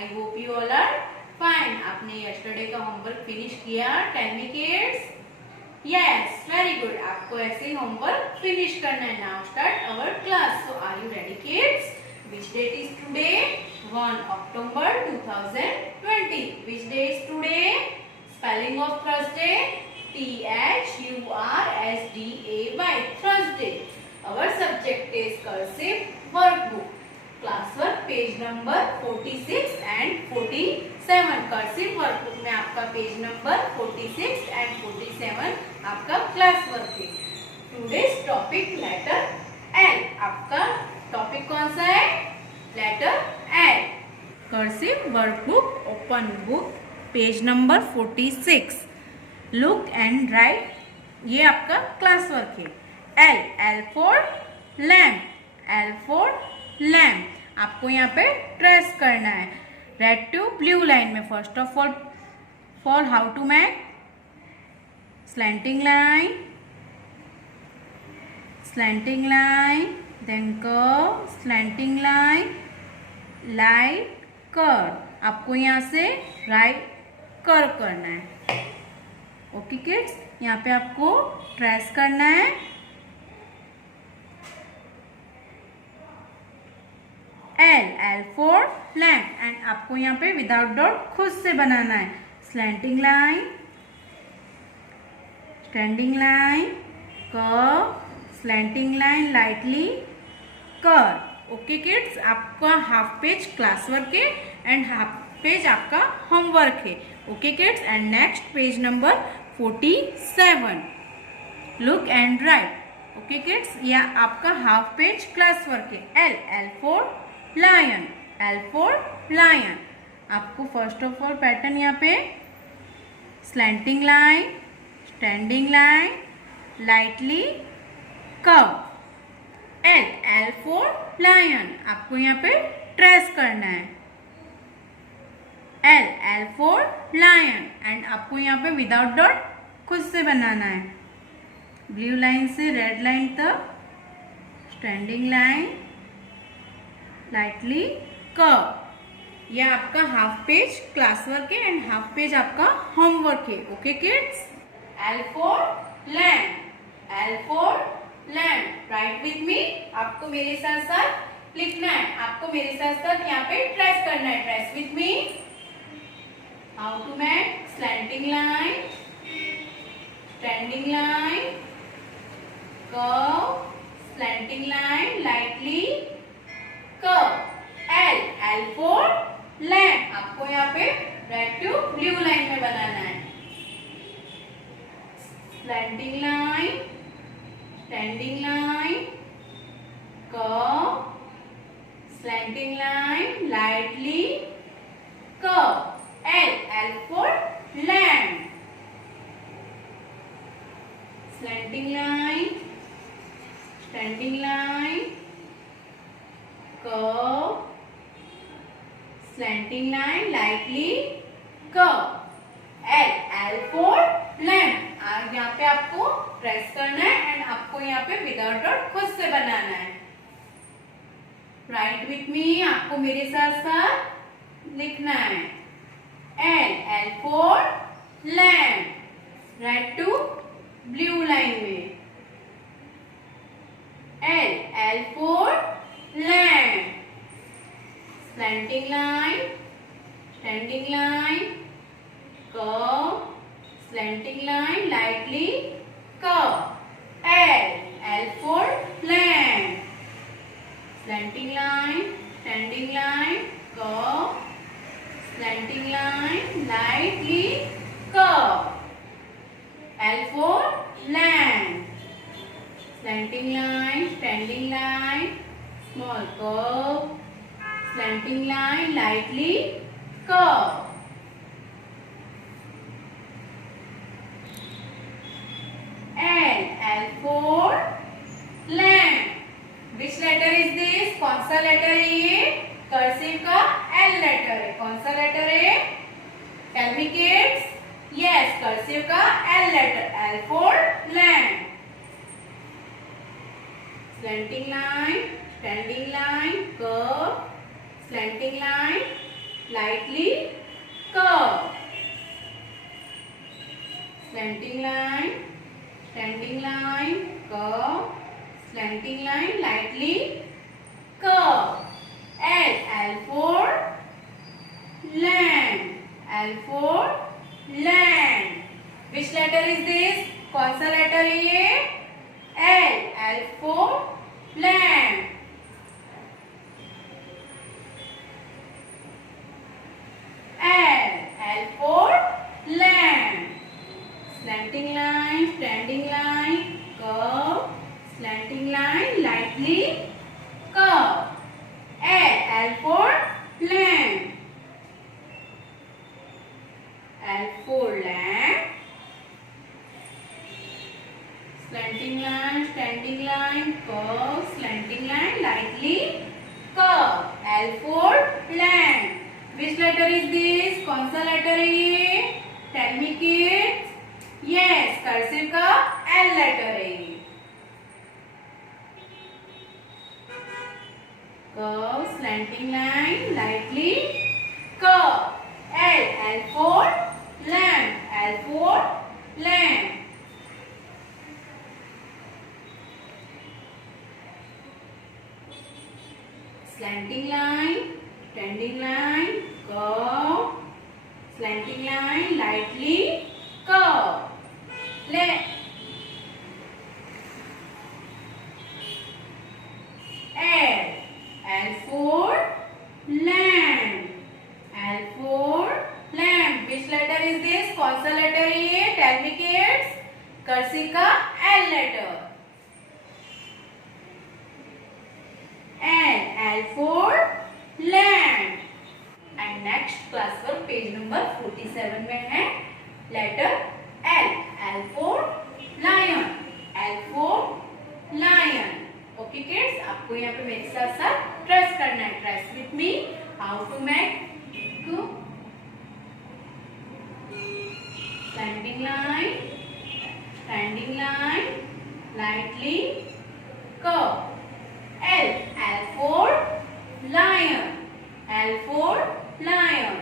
I hope you all are fine. आपने yesterday का homework finish किया? Tell me kids. Yes, very good. आपको ऐसे ही homework finish करना है. Now start our class. So are you ready kids? Which date is today? 1 October 2020. Which day is today? Spelling of Thursday. Thursday. Thursday. Our subject is cursive workbook. Classwork page number 46 and 47. cursive workbook में आपका page number 46 and 47 आपका class work है. Today's topic letter L. आपका topic कौन सा है? Letter L. cursive workbook open book page number 46. Look and write. ये आपका क्लास वर्क है. L for lamp. L for lamp. आपको यहाँ पे ट्रेस करना है रेड टू ब्लू लाइन में. First of all for how to make slanting line then curve, slanting line, light curve. आपको यहाँ से राइट कर्व करना है. ओके किड्स, यहाँ पे आपको ट्रेस करना है. L for lamp. एंड आपको यहाँ पे विदाउट डॉट खुद से बनाना है. Slanting line, standing line, curve, slanting line, lightly curve. Okay kids, आपका हाफ पेज क्लास वर्क है एंड हाफ पेज आपका होमवर्क है. Okay kids, and next page number 47. Look and write. Okay kids, यह आपका हाफ पेज क्लास वर्क है. L for lion. L for lion. आपको first of all pattern यहाँ पे slanting line, standing line, lightly curve. L for lion. आपको यहाँ पे trace करना है. L for lion. एंड आपको यहाँ पे विदाउट डॉट खुद से बनाना है. ब्लू लाइन से रेड लाइन तक स्टैंडिंग लाइन, लाइटली कर्व. यह आपका हाफ पेज क्लास वर्क है एंड हाफ पेज आपका होमवर्क है. Okay kids, L for lamp. L for lamp. Right with me. आपको मेरे साथ साथ लिखना है. आपको मेरे साथ साथ यहाँ पे ट्रेस करना है. Trace with me. How to make slanting line, standing line, curve, slanting line, lightly curve. L for lamp. आपको यहाँ पे रेड टू ब्लू लाइन में बनाना है. Slanting line, standing line, curve, slanting line, lightly curve. L for lamp. Slanting line, standing line, curve, slanting line, lightly curve. L for lamp. यहाँ पे आपको प्रेस करना है एंड आपको यहाँ पे विदाउट डॉट खुद से बनाना है. Write with me. आपको मेरे साथ साथ लिखना है. L for lamp. Red to blue line में. L for lamp. Slanting line, standing line, curve, slanting line, lightly curve. L for lamp. Slanting line, standing line, curve, slanting line, lightly curve. L for lamp. Slanting line, standing line, small curve, slanting line, lightly curve. L for lamp. Which letter is this? कौन सा letter है ये? कर्सिव का L letter है. कौन सा letter है? Tell me kids. Yes, cursive का L letter. L for lamp. Slanting line, standing line, curve, slanting line, lightly curve. Slanting line, standing line, curve, slanting line, lightly curve. L for land. L for land. Which letter is this? कौन सा letter है ये? L. L for land. L for land. Slanting line, standing line, curve, slanting line, lightly curve. L for land. L for land. Slanting line, standing line, curve, slanting line, lightly curve. L for land. Which letter is this? कौन सा letter है ये? Tell me kids. Yes, cursive का L letter है ये. Curve, slanting line, lightly curve. L for land. L for land. Slanting line, standing line, curve, slanting line, lightly curve. L for land. L for land. Which letter is this? कौन सा letter है ये? Tell me kids. Cursive का L letter. L for land. And next class work page number 47 में है letter L. L for lion. L for lion. Okay kids, आपको यहाँ पे मेरे साथ साथ ट्रेस करना है. Trace with me. How to make standing line, lightly curve. L for lion. L for lion.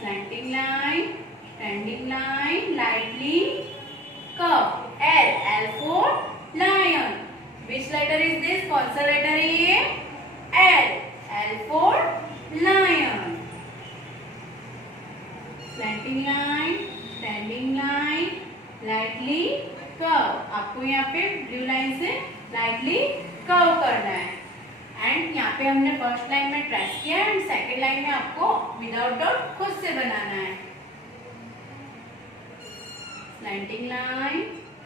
Slanting line, standing line, lightly curve. L for lion. Which letter is this? कौन सा letter है ये? L for lion. Slanting line, standing line, lightly curve. आपको यहाँ पे blue line से lightly curve करना है. एंड यहाँ पे हमने फर्स्ट लाइन में ट्रेस किया है एंड सेकेंड लाइन में आपको विदाउट डॉट खुद से बनाना है. Slanting line,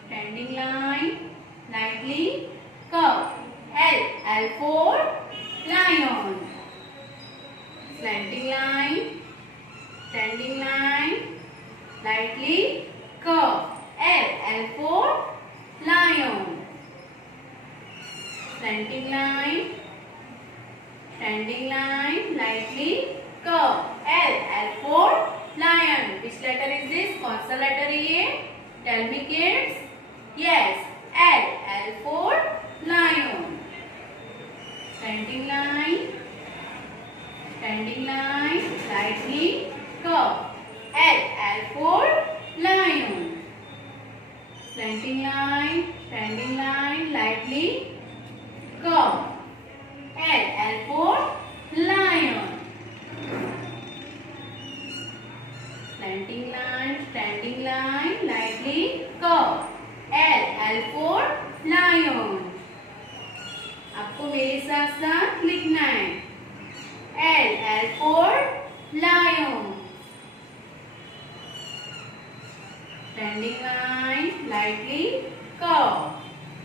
standing line, lightly curve. L for lion. Slanting line, standing line, lightly curve. L for lion. Slanting line, standing line, lightly curve. L for lion. Which letter is this? कौन सा letter है ये? Tell me kids. Yes, L for lion. Standing line, lightly curve. L for lion. Slanting line, standing line, lightly curve. L for lion. Slanting line, standing line, lightly curve. L for lion. आपको मेरे साथ साथ लिखना है. L for lion. Standing line, lightly curve.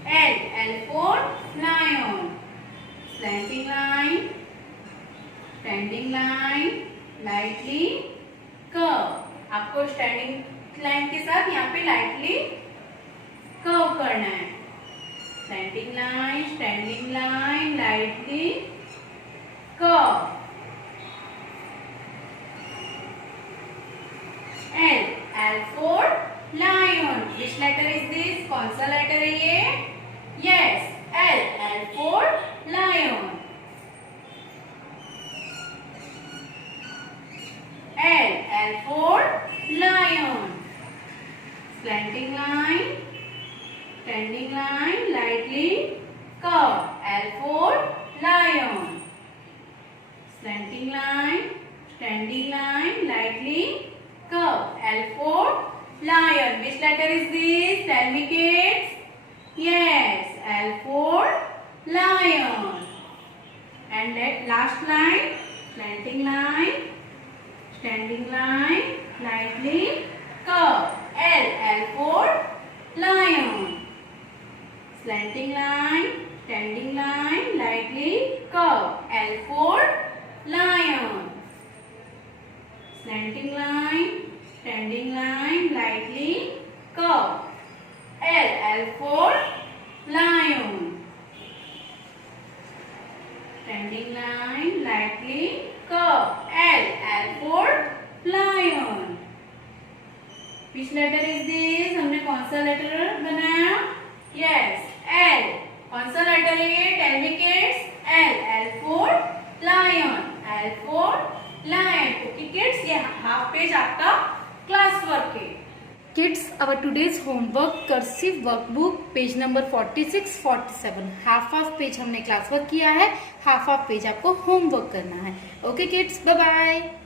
L for lion. Slanting line, standing line, lightly curve. आपको standing line के साथ यहाँ पे लाइटली कर्व करना है. Slanting line, standing line, lightly curve. L for lion. Which letter is this? कौन सा letter है ये? Yes, L for lion. L. L for lion. Slanting line, standing line, lightly curve. L for lion. Slanting line, standing line, lightly curve. L for lion. Which letter is this? Tell me, kids. Yes, L for lion. And last line, slanting line, standing line, lightly curve. L. L for lion. Slanting line, standing line, lightly curve. L for lion. Slanting line, standing line, lightly curve. L. L for lion. Standing line, lightly curve. L. L for lion. Which letter is this? हमने कौन सा लेटर बनाया? Yes, L. कौन सा letter है ये? Tell me, kids. L. L for lion. L for lion. Okay, kids. ये half page आपका क्लास वर्क है. Kids, our today's homework cursive workbook page number 46-47 half page हमने क्लास वर्क किया है, हाफ पेज आपको homework करना है. Okay kids, bye bye.